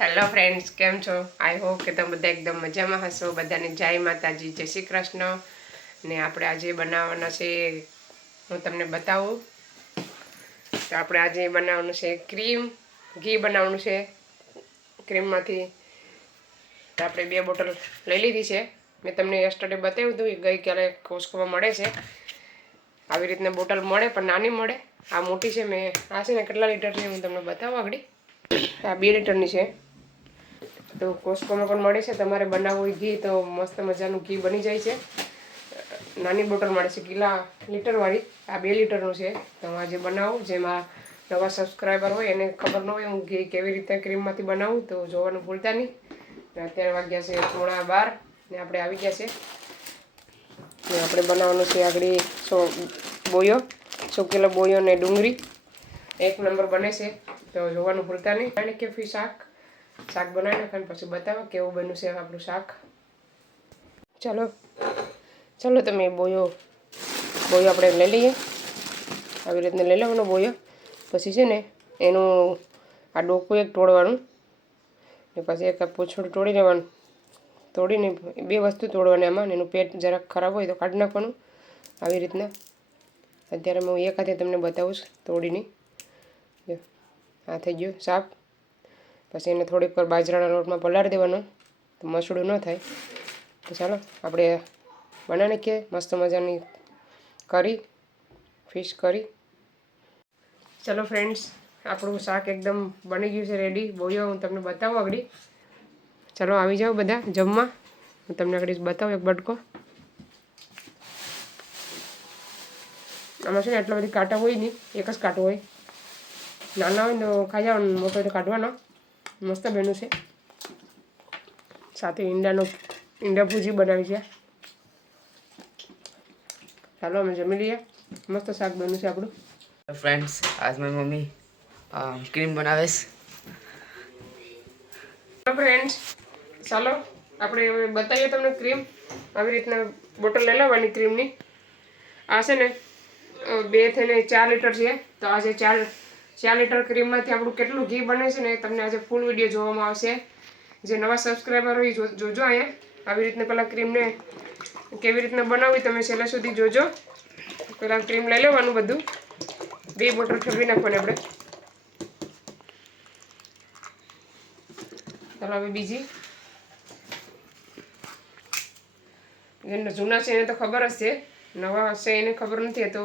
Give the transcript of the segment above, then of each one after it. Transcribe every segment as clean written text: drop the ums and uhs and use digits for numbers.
Hello friends, કેમ છો? I hope કે તમે બધા એકદમ મજામાં હશો. બધાને જય માતાજી, જય શ્રી કૃષ્ણ. ને આપણે આજે બનાવવાના છે, હું તમને બતાવું. તો આપણે આજે બનાવવાનું છે ઘી બનાવવાનું છે. ક્રીમમાંથી તો આપણે 2 બોટલ લઈ લીધી છે. મેં તમને યસ્ટરડે બતાવ્યું હતું, ગઈકાલે કોસ્કોમાં મળે છે. આવી રીતના બોટલ મળે પણ નાની મળે. આ મોટી છે. મેં આ છે ને કેટલા લીટરની હું તમને બતાવું આગળ. આ 2 લીટરની છે. તો કોસ્કોમાં પણ મળે છે. તમારે બનાવવું હોય ઘી તો મસ્ત મજાનું ઘી બની જાય છે. નાની બોટલ મળે છે લીટરવાળી. આ 2 લીટરનું છે. તો હું આજે બનાવું. જેમાં નવા સબસ્ક્રાઈબર હોય એને ખબર ન હોય હું ઘી કેવી રીતે ક્રીમમાંથી બનાવું, તો જોવાનું ભૂલતા નહીં. અત્યારે વાગ્યા છે 11:30 ને આપણે આવી ગયા છે. ને આપણે બનાવવાનું છે આગળ બોયો, સુકેલો બોયો ને ડુંગળી. 1 નંબર બને છે. તો જોવાનું ભૂલતા નહીં. અને કે ફી શાક બનાવી નાખવાનું, પછી બતાવો કેવું બન્યું છે આપણું શાક. ચાલો તમે બોયો આપણે લઈ લઈએ. આવી રીતના લઈ લેવાનો બોયો. પછી છે ને એનું આ ડોકું એક તોડવાનું, ને પછી એક પૂંછડું તોડી લેવાનું. તોડીને 2 વસ્તુ તોડવાની આમાં. એનું પેટ જરાક ખરાબ હોય તો કાઢી નાખવાનું આવી રીતના. અત્યારે હું એક હાથે તમને બતાવું છું તોડીને. આ થઈ ગયું સાફ. પછી એને થોડીક વાર બાજરાના લોટમાં પલાળી દેવાનો, તો મસળું ન થાય. તો ચાલો આપણે બનાવી નાખીએ મસ્ત મજાની ફિશ કરી. ચલો ફ્રેન્ડ્સ, આપણું શાક એકદમ બની ગયું છે રેડી. બોયો હું તમને બતાવું આગળ. ચલો આવી જાઓ બધા જમવા. હું તમને આગળ બતાવું એક બટકો. આમાં છે ને એટલા બધી કાંટા હોય નહીં, એક જ કાંટો હોય. નાના હોય ને તો ખાઈ જવાનું, મોટો હોય તો કાઢવાનો. મસ્ત બન્યું છે. સાથે ઈંડા ભૂજી બનાવી છે. ચાલો અમે જમી લઈએ. મસ્ત શાક બન્યું છે આપણું. फ्रेंड्स, आज मेरी मम्मी क्रीम बनावे ફ્રેન્ડ્સ, ચાલો આપણે બતાવીએ તમને ક્રીમ. આવી રીતના બોટલ લઈ લેવાની ક્રીમની. આ છે ને 2 થઈને 4 લીટર છે. તો આજે 4 લીટર ક્રીમમાંથી આપણું કેટલું ઘી બને છે ને તમને આજે ફૂલ વિડીયો જોવામાં આવશે. જે નવા સબસ્ક્રાઈબર હોય જોજો. અહીંયા આવી રીતના પહેલાં ક્રીમને કેવી રીતના બનાવવી તમે છેલ્લા સુધી જોજો. પહેલાં ક્રીમ લઈ લેવાનું બધું. 2 બોટલ ઠરવી નાખવાની આપણે. ચાલો હવે બીજી. એને જૂના છે એને તો ખબર જ છે, નવા હશે એને ખબર નથી. તો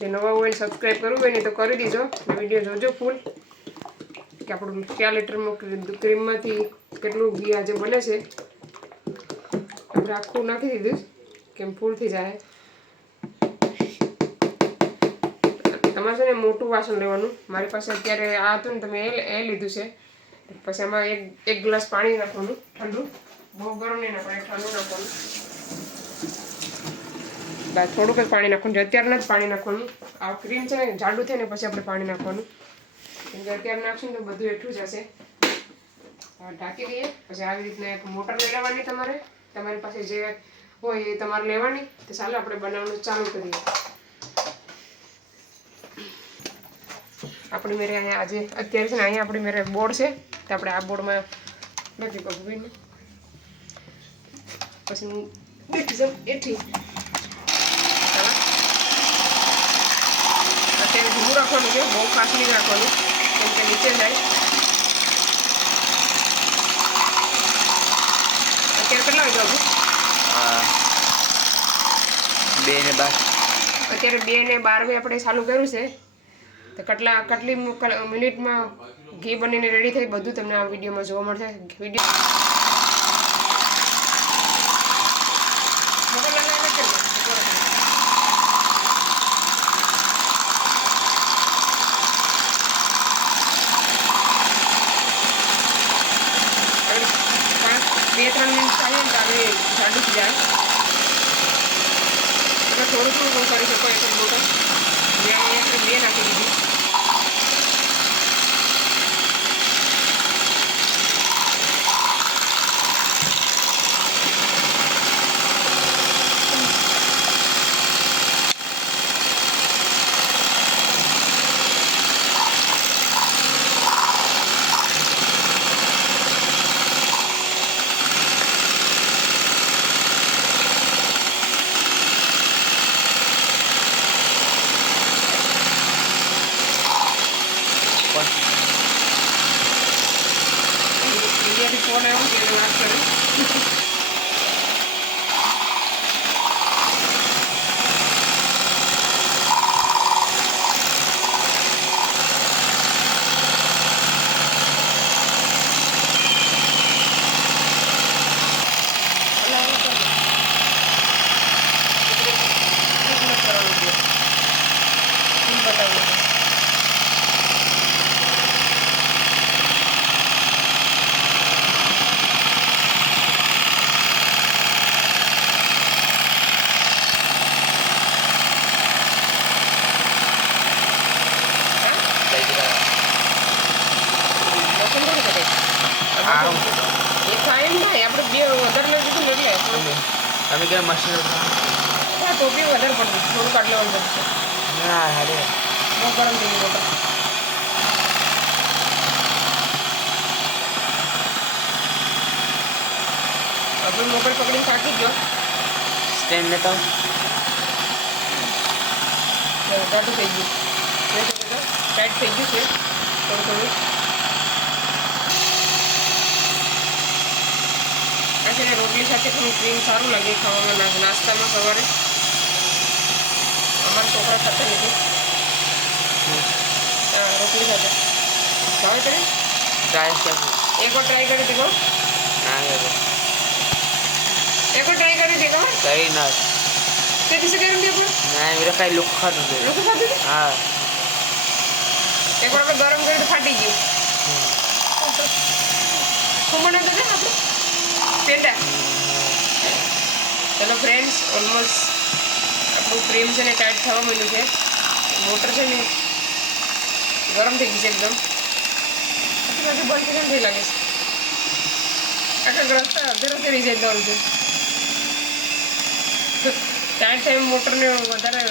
જે નવા હોય એને સબસ્ક્રાઈબ કરવું હોય ને તો કરી દીજો. વિડીયો જોજો ફૂલ, કે આપણું 4 લીટરનું ક્રીમમાંથી કેટલું ઘી આજે બને છે. આપણે આખું નાખી દીધું કેમ ફૂલ થઈ જાય. તમારે છે ને મોટું વાસણ લેવાનું. મારી પાસે અત્યારે આ હતું ને, તમે એ લીધું છે. પછી એમાં એક ગ્લાસ પાણી નાખવાનું ઠંડુ. બહુ ગરમ નહીં નાખવાનું, ઠંડુ નાખવાનું. થોડુંક જ પાણી નાખવાનું છે. અત્યારના જ પાણી નાખવાનું. આ ક્રીમ છે ને જાડું થાય ને પછી આપણે પાણી નાખવાનું. કેમ કે અત્યારે નાખશું ને તો બધું એટલું જશે. ઢાંકી દઈએ. પછી આવી રીતના એક મોટર લઈ લેવાની. તમારી પાસે જે હોય એ તમારે લેવાની. તો ચાલો આપણે બનાવવાનું ચાલુ કરીએ. આપણી મેરે અહીંયા આજે અત્યારે છે ને અહીંયા આપણી મેરે બોર્ડ છે. તો આપણે આ બોર્ડમાં નથી પકવીને પછી હું બેઠી જાઉં એથી. અત્યારે ધીમું રાખવાનું છે, બહુ ફાસ્ટ નહીં રાખવાનું કેમ કે નીચે જાય. અત્યારે કેટલા વાગ્યા હતું? 2 ને 12. અત્યારે 2 ને 12 આપણે ચાલુ કર્યું છે. તો કેટલી મિનિટમાં ઘી બનીને રેડી થઈ બધું તમને આ વિડીયોમાં જોવા મળશે. બે 3 મિનિટ થાય ને તારે જાડું થઈ જાય. એટલે થોડું થોડું કરી શકો. એક બોટલ 2 નાખી દીધી. નંબરથી ફોન આવ્યો ને એટલે વાત કરી. એ થાય એમ થાય આપણે બે વધારે લઈ દીધું ને એટલે તમે કે મશીન હા તો બી વધારે પડતું થોડું કાઢ લેવાનું પડશે. ના હાડે બહુ ગરમ થઈ ગયું મોટર. આપણે મોબાઈલ પકડીને થાકી ગયો. સ્ટેન્ડ લેતા ગાઢું થઈ ગયું ટાઈટ થઈ ગયું છે થોડું થોડું. આ છે ને રોટલી સાથે થોડું ક્રીમ સારું લાગે ખાવામાં. નાસ્તામાં સવારે અમારા છોકરા ખાતા નથી રોટલી સાથે. ભાવે તને ટ્રાય કરું એકવાર ટ્રાય કરી દેખો. ના એકવાર ટ્રાય કરી દેખો. કઈ ના તે કિસે કર્યું તે પણ ના મેરા કઈ લુક ખાતું છે લોકો ખાતું હતું. હા એકવાર આપણે ગરમ કર્યું તો ફાટી ગયું. શું બનાવતો છે આપણે પેંડા. ચલો ફ્રેન્ડ્સ ઓલમોસ્ટ આપણું ક્રીમ છે ને ટાઈટ થવા માંડ્યું છે. મોટર છે ને ગરમ થઈ ગઈ છે એકદમ. બાજુ બંધ કેમ થઈ લાગે છે. આખા રસ્તા અડધે રસ્તે રહી જાય દોરું છે. ટાઈટ ટાઈમ મોટરને વધારે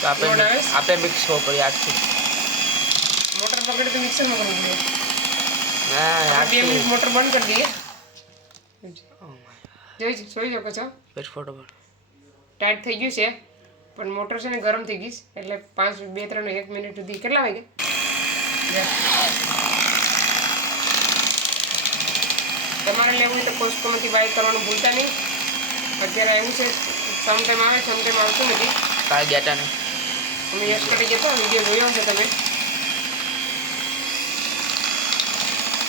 તો આપણે આવે. આપણે મિક્સ હોવું પડે આજથી. મોટર પકડે તો મિક્સરમાં કરવું જોઈએ. ના આપણે 2 આજથી મિનિટ મોટર બંધ કરી દઈએ. જોઈ જોઈ શકો છો બેટ ફોટો પર ટાઈટ થઈ ગયું છે પણ મોટર છે ને ગરમ થઈ ગઈ એટલે 5 2 3 1 મિનિટ સુધી કેટલા વાગે તમારે લેવું હોય તો કોસ્ટકોમાંથી બાય કરવાનું ભૂલતા નહીં. અત્યારે આવ્યું છે સમટાઈમ આવે સમટાઈમ આવતું નથી. કાલ ગયા ને અમે યસ કરી ગયા વિડીયો જોયો હશે તમે.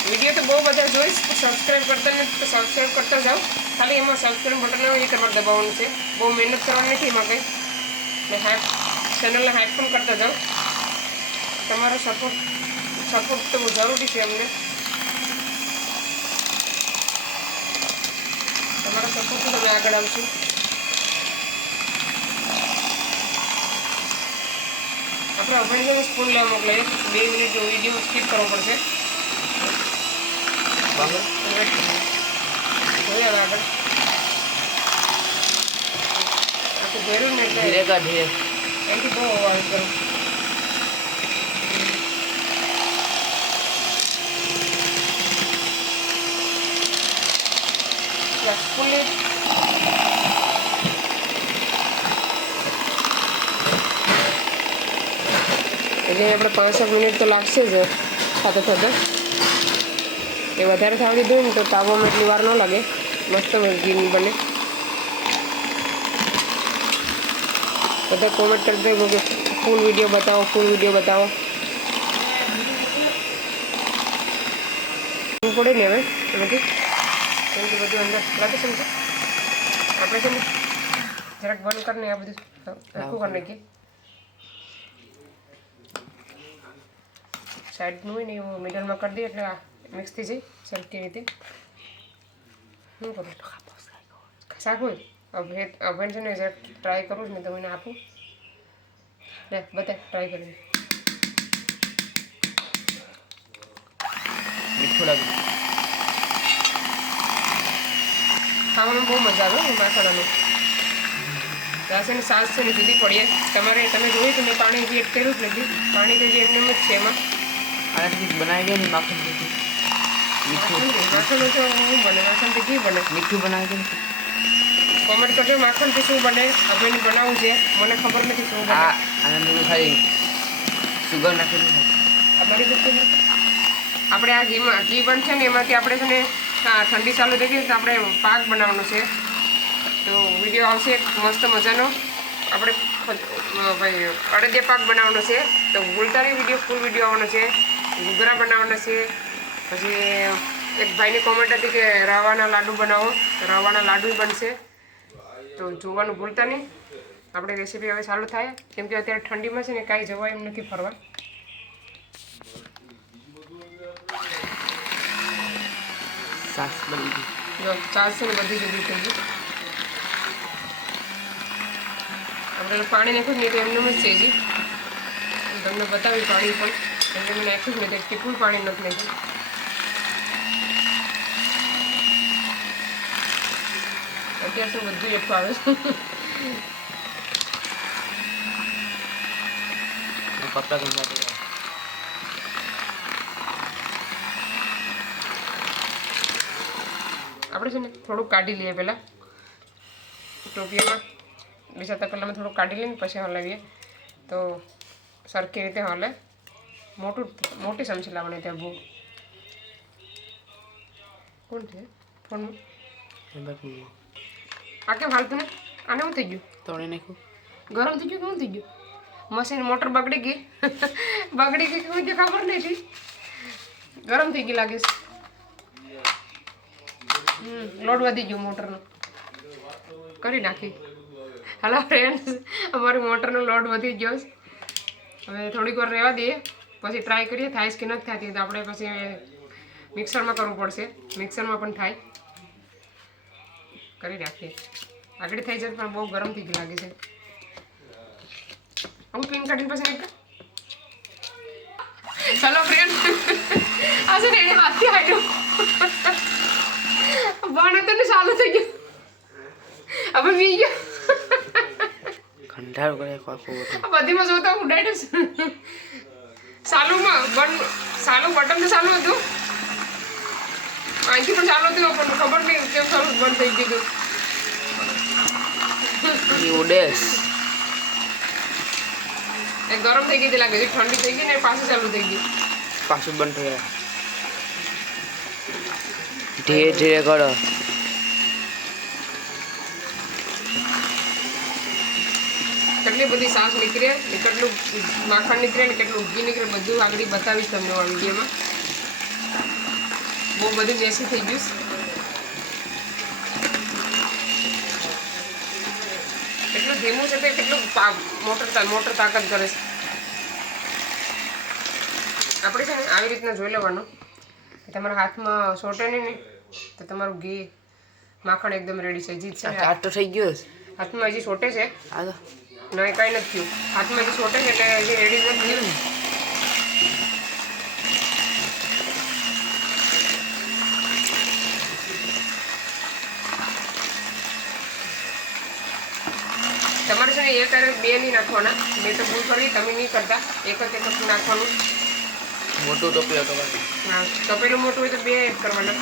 વિડીયો તો બહુ બધા જોઈશ તો સબસ્ક્રાઈબ કરતા નથી તો સબસ્ક્રાઈબ કરતા જાઓ. ખાલી એમાં સબસ્ક્રાઈબ બટન આવે એ કરવા દબાવવાનું છે. બહુ મહેનત કરવાની નથી એમાં કંઈ. ને ચેનલને હાઈપ પણ કરતા જાઓ. તમારો સપોર્ટ તો બહુ જરૂરી છે અમને. તમારા સપોર્ટથી તમે આગળ આવશું. આપણે અભિનંદન સ્પૂન લેવા મોકલાઈએ 2 મિનિટ વિડીયો સ્કીપ કરવો પડશે. જોઈએ હવે આગળ આખું ભર્યું ને એટલે ધીરે કા ધીરે એનાથી બહુ અવાજ કરું. ફૂલી એટલે આપણે 5 મિનિટ તો લાગશે જ થતો થતો. એ વધારે થવા દીધું ને તો તાવામાં એટલી વાર ન લાગે. મસ્ત ઘી બને. બધા કોમેન્ટ કરી દે કે ફૂલ વિડીયો બતાવો ફૂલ વિડીયો બતાવો. પડે ને હવે એમાંથી કેમ કે બધું અંદર લાગે છે ને આપણે છે ને જરાક બંધ કરીને આ બધું હરખું કરી નાખીએ. સાઈડનું હોય ને એવું મિડલમાં કરી દઈએ એટલે મિક્સ થઈ જાય સરખી રીતે. શું કરું શાક હોય અભેન છે ને જરાક ટ્રાય કરું ને તમને આપું લે બધા ટ્રાય કરીને. મીઠું લાગે ખાવામાં બહુ મજા આવે માખણાનું. ત્યાં છે ને સાસ છે ને જુદી પડીએ. તમે જોયું તો મેં પાણી હજી એડ કર્યું જ નથી. પાણી તો હજી એમને જ છે એમાં. આનાથી બનાવી દે ને માખણ મીઠું માખણ તો શું બને માખણ તો ઘી બને. મીઠું બનાવી દે ને કોમેન્ટ કરજો માખણથી શું બને. હવે બનાવવું છે મને ખબર નથી શું બને. આના ખાલી સુગર નાખેલું અમારી બધી આપણે આ ઘી બનશે ને એમાંથી આપણે છે ને ઠંડી ચાલુ થઈ ગઈ તો આપણે પાક બનાવવાનો છે. તો વિડીયો આવશે મસ્ત મજાનો. આપણે ભાઈ અડદિયા પાક બનાવવાનો છે. તો ભૂલતા નહીં વિડીયો ફૂલ વિડીયો આવવાનો છે. ઘૂઘરા બનાવવાના છે. પછી એક ભાઈની કોમેન્ટ હતી કે રવાના લાડુ બનાવો, તો રવાના લાડુ બનશે. તો જોવાનું ભૂલતા નહીં. આપણે રેસીપી હવે ચાલુ થાય કેમ કે અત્યારે ઠંડીમાં છે ને કાંઈ જવાય એમ નથી ફરવા. સાસ બની ગઈ. જો ચાલશે ને બધી જગ્યાએ થઈ ગઈ. આપણે પાણી નાખ્યું નહીં તો એમને જ છે હજી. તમને બતાવ્યું પાણી પણ એમને મેં નાખ્યું જ નહીં, ટીપું પાણી નથી નાખ્યું. અત્યાર સુધી બધું એકઠું આવે છે. પત્તા ગંદા આપણે છે ને થોડુંક કાઢી લઈએ પહેલાં ટોપિયામાં. 2-7 કલાકમાં થોડુંક કાઢી લઈને પછી હલાવીએ તો સરખી રીતે હલે. મોટી ચમચી લાવવાની ત્યાં બહુ. કોણ છે ફોનમાં? આ કેમ હાલતું ને? આને શું થઈ ગયું? તોડી નાખ્યું. ગરમ થઈ ગયું કે શું થઈ ગયું? મશીન મોટર બગડી ગઈ. બગડી ગઈ કોઈ ખબર નહીં હતી. ગરમ થઈ ગઈ લાગે છે. લોડ વધી ગયો મોટરનો. કરી નાખી. હાલો ફ્રેન્ડ્સ, અમારી મોટરનો લોડ વધી ગયો. હવે થોડીક વાર રહેવા દઈએ પછી ટ્રાય કરીએ થાય કે નથી થતી. તો આપણે પછી મિક્સરમાં કરવું પડશે. મિક્સરમાં પણ થાય. કરી નાખીએ. આગળ થઈ જાય પણ બહુ ગરમ થઈ ગઈ લાગે છે. હું પિન કાઢીને પછી ચાલો ફ્રેન્ડ, આ છે ને એને હાથથી હાટ્યું બન હતું ને ચાલુ થઈ ગયું. હવે વી ગયો. ખંડાળ કરે બધીમાં જોતા ઉડાડ્યું છે. ચાલુમાં ચાલુ બટન તો ચાલુ હતું, અહીંથી પણ ચાલુ હતું પણ ખબર નહીં કેમ ચાલુ બંધ થઈ ગયું. ઉડેસ એ ગરમ થઈ ગઈ લાગે છે. ઠંડી થઈ ગઈ ને પાછું ચાલુ થઈ ગઈ. પાછું બંધ થયા. ધીરે ધીરે કરો. કેટલી બધી સાસ નીકળે ને કેટલું માખણ નીકળે ને કેટલું ઘી નીકળે બધું આગળ બતાવીશ તમને આ વિડીયોમાં. બહુ બધું મેસી થઈ ગયું. કેટલું ધીમું છે તે કેટલું મોટર તાકાત કરે છે. આપણે છે ને આવી રીતના જોઈ લેવાનું કે તમારા હાથમાં સોટે નહીં ને તો તમારું ઘી માખણ એકદમ રેડી છે. જીત છે આ તો થઈ ગયો. હાથમાં હજી સોટે છે. આ તો નહીં કાંઈ નથી થયું. હાથમાં હજી સોટે છે એટલે હજી રેડી નથી થયું. તમારે છે ને એક અરે 2 નહીં નાખવાના. મેં તો ભૂલ કરી, તમે નહીં કરતા. એક જ નાખવાનું. મોટું ટોપલું હતો. હા, તપેલું મોટું હોય તો 2 એડ કરવાના.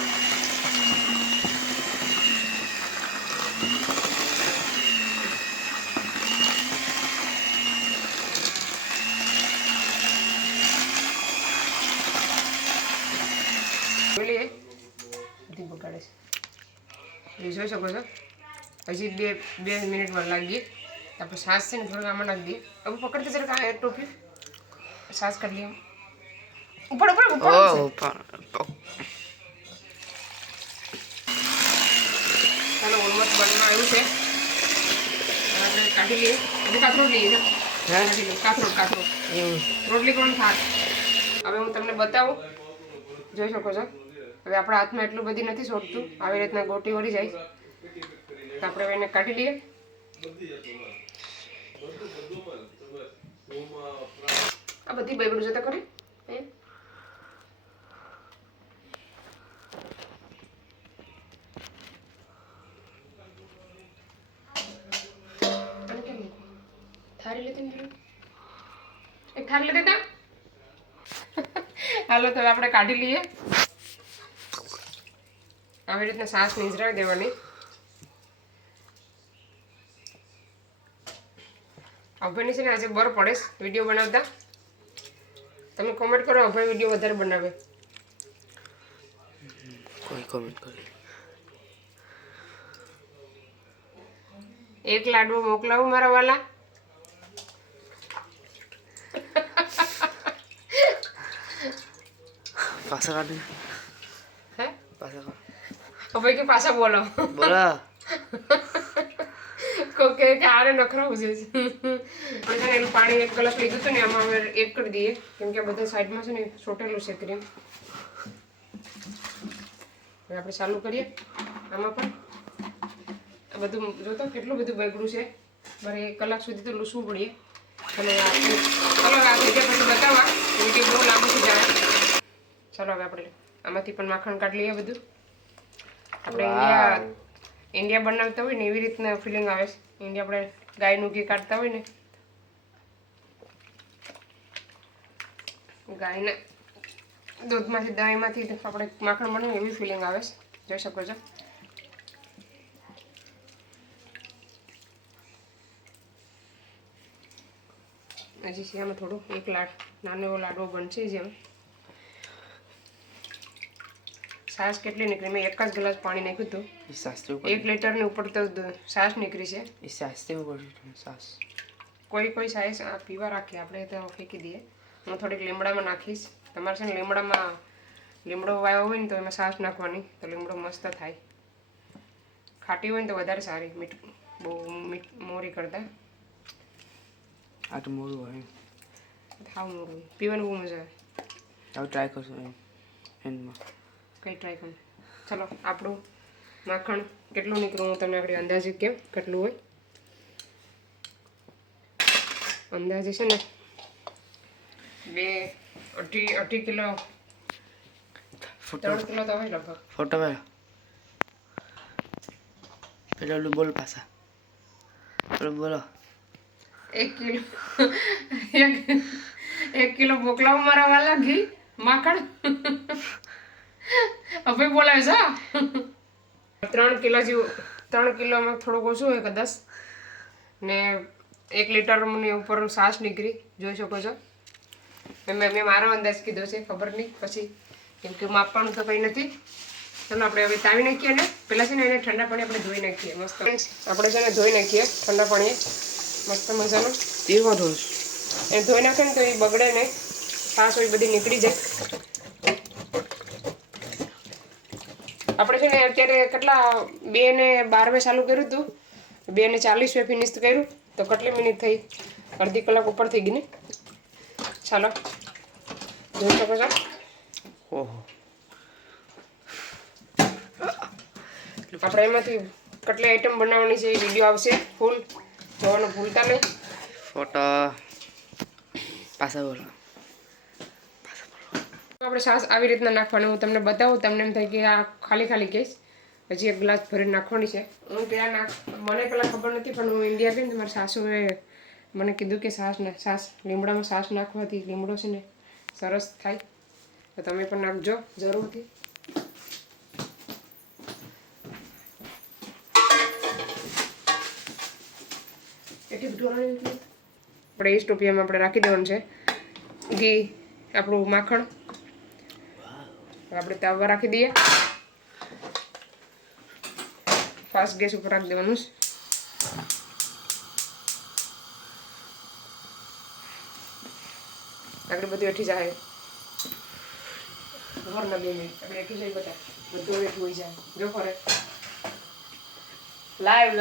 બોલીએ બધી બગાડે છે. એ જોઈ શકો છો હજી 2 મિનિટમાં લાગીએ. આપણે છાશ છે ને થોડુંક આમાં નાખી દઈએ. હવે પકડते જરાક આ ટોપી છાશ કરી લઈએ. ઉપર ચાલો ઓલમોસ્ટ બનવા આવ્યું છે. આપણે કાઢી લઈએ. હજી કાથરોટ લઈએ. કાથરોટ રોટલી કોણ થાક. હવે હું તમને બતાવું. જોઈ શકો છો હવે આપણા હાથમાં એટલું બધી નથી છોડતું. આવી રીતના ગોટી વળી જાય તો આપણે એને કાઢી લઈએ. આ બધી બગડું જતા કરી થારી લેતી એક થારી લેતા. હાલો તો આપણે કાઢી લઈએ. આવી રીતના છાશ નીજરાવી દેવાની. અભયની છે ને આજે બર પડે વિડીયો બનાવતા. તમે કોમેન્ટ કરો અભય વિડીયો વધારે બનાવે. કોઈ કોમેન્ટ કરે. એક લાડવો મોકલાવું મારા વાલા. પાછા કાઢ. હે પાછા કાઢ. હવે કે પાછા બોલો. બોલા. કોકે કે આરે નખરાવું છે. પણ એનું પાણી 1 ગ્લાસ લીધું હતું ને આમાં હવે એડ કરી દઈએ કેમ કે બધા સાઈડમાં છે ને છોટેલું છે ક્રીમ. હવે આપણે ચાલુ કરીએ આમાં પણ આ બધું જોતો કેટલું બધું બગડ્યું છે. મારે 1 કલાક સુધી તો લૂસવું પડીએ. ચલો આ થઈ ગયા પછી બતાવવા કેમ કે બહુ લાંબુ થઈ જાય. ચાલો હવે આપણે આમાંથી પણ માખણ કાઢી લઈએ બધું. આપણે ઇન્ડિયા બનાવતા હોય ને એવી રીતના ફિલિંગ આવે છે. ઇન્ડિયા આપણે ગાયનું ઘી કાઢતા હોય ને ગાયના દૂધમાંથી દહીંમાંથી આપણે માખણ બનાવીએ એવી ફિલિંગ આવે છે. જોઈ શકો છો. હજી છે આમાં થોડું એક નાનો એવો લાડવો બનશે જેમ. છાશ કેટલી નીકળી? મેં 1 જ ગ્લાસ પાણી નાખ્યું હતું. 1 લીટરની ઉપર તો છાશ નીકળી છે. કોઈ છાશ પીવા રાખીએ આપણે તો ફેંકી દઈએ. હું થોડીક લીમડામાં નાખીશ. તમારે છે ને લીમડો વાયો હોય ને તો એમાં છાશ નાખવાની તો લીમડો મસ્ત થાય. ખાટી હોય ને તો વધારે સારી, બહુ મોરી કરતા. આ તો મોરું હોય. ખાવ મોરું પીવાનું બહુ મજા આવે. હવે ટ્રાય કરશું એન્ડમાં. કંઈ ટ્રાય કરું. ચલો આપણું માખણ કેટલું નીકળું હું તમને આપણે અંદાજે કેમ કેટલું હોય. અંદાજે છે ને 2-2.5 કિલો 3 કિલો તો હોય લગભગ. ફોટો પેલા બોલ પાછા બોલો. 1 કિલો 1 કિલો મોકલાવું મારા વાલા ઘી માખણ. હવે બોલાવે છે 3 કિલો જેવું. 3 કિલોમાં થોડુંક ઓછું હોય કદાચ ને 1 લીટરની ઉપર છાશ નીકળી. જોઈ શકો છો. મેં મારો અંદાજ કીધો છે, ખબર નહીં પછી કેમ કે માપવાનું તો કંઈ નથી. ચાલો આપણે હવે તાવી નાખીએ ને પહેલાં છે ને એને ઠંડા પાણી આપણે ધોઈ નાખીએ મસ્ત. આપણે છે ને ધોઈ નાખીએ ઠંડા પાણીએ મસ્ત મજાનું. એને ધોઈ નાખે ને તો એ બગડે ને, છાશ હોય બધી નીકળી જાય. આપણે છે ને અત્યારે કેટલા 2:12 ચાલુ કર્યું હતું, 2:40 ફિનિશ કર્યું તો કેટલી મિનિટ થઈ? અડધી કલાક ઉપર થઈ ગઈ ને. ચાલો જોઈ શકો છો. ઓહો. આપણે એમાંથી કેટલી આઈટમ બનાવવાની છે એ વિડીયો આવશે ફૂલ જોવાનું ભૂલતા નહીં. ફોટો પાછા બોલો. આપણે છાશ આવી રીતના નાખવાની હું તમને બતાવું. તમને એમ થાય કે આ ખાલી કહીશ. હજી 1 ગ્લાસ ભરીને નાખવાની છે. હું પહેલાં મને પહેલાં ખબર નથી પણ હું ઇન્ડિયા ગઈ ને મારા સાસુએ મને કીધું કે છાશ લીમડામાં છાશ નાખવાથી લીમડો છે ને સરસ થાય. તો તમે પણ નાખજો જરૂરથી. આપણે એ સ્ટોપિયામાં આપણે રાખી દેવાનું છે ઘી, આપણું માખણ. આપણે તાવા રાખી દઈએ. ફાસ્ટ ગેસ ઉપર રાખી દેવાનું. આગળ બધું એઠી જાય. ઘરના 2 મિનિટ આપણે એઠી જાય બધા બધું એઠું હોય જાય. જો ફરે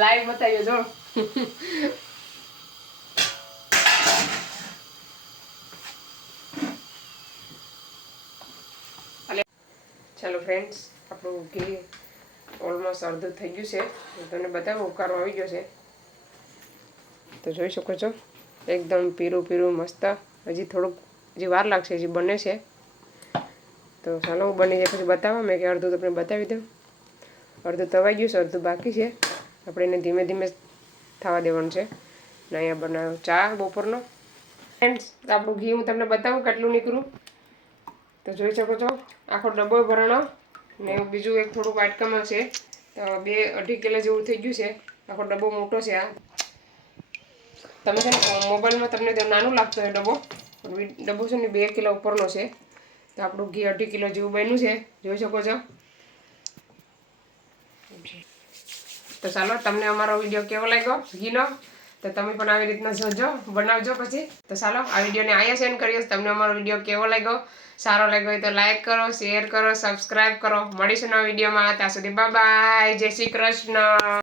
લાઈવ બતાવ્યો જો. ચાલો ફ્રેન્ડ્સ, આપણું ઘી ઓલમોસ્ટ અડધું થઈ ગયું છે. હું તમને બતાવું ઉકાળો આવી ગયો છે તો જોઈ શકો છો. એકદમ પીરું મસ્ત. હજી થોડુંક વાર લાગશે, હજી બને છે. તો ચાલો હું બની જાય પછી બતાવવા. મેં કે અડધું તમને બતાવી દઉં. અડધું તવાઈ ગયું છે, અડધું બાકી છે. આપણે એને ધીમે ધીમે થવા દેવાનું છે. ને અહીંયા બનાવ્યો ચા બપોરનો. ફ્રેન્ડ્સ, આપણું ઘી હું તમને બતાવું કેટલું નીકળું તો જોઈ શકો છો. આખો ડબ્બો ભરણો ને બીજું એક થોડુંક વાટકામાં છે તો 2-2.5 કિલો જેવું થઈ ગયું છે. આખો ડબ્બો મોટો છે. આ તમે છે ને મોબાઈલમાં તમને નાનું લાગતો હોય ડબ્બો છે ને 2 કિલો ઉપરનો છે. તો આપણું ઘી 2.5 કિલો જેવું બન્યું છે. જોઈ શકો છો. તો ચાલો, તમને અમારો વિડીયો કેવો લાગ્યો ઘીનો તો તમે પણ આવી રીતના જોજો, બનાવજો પછી. તો ચાલો, આ વિડીયોને અહીંયા સેન્ડ કરીએ. તમને અમારો વિડીયો કેવો લાગ્યો, સારો લાગ્યો હોય તો લાઈક કરો, શેર કરો, સબસ્ક્રાઈબ કરો. મળીશું નવા વિડીયોમાં. ત્યાં સુધી બાય બાય, જય શ્રી કૃષ્ણ.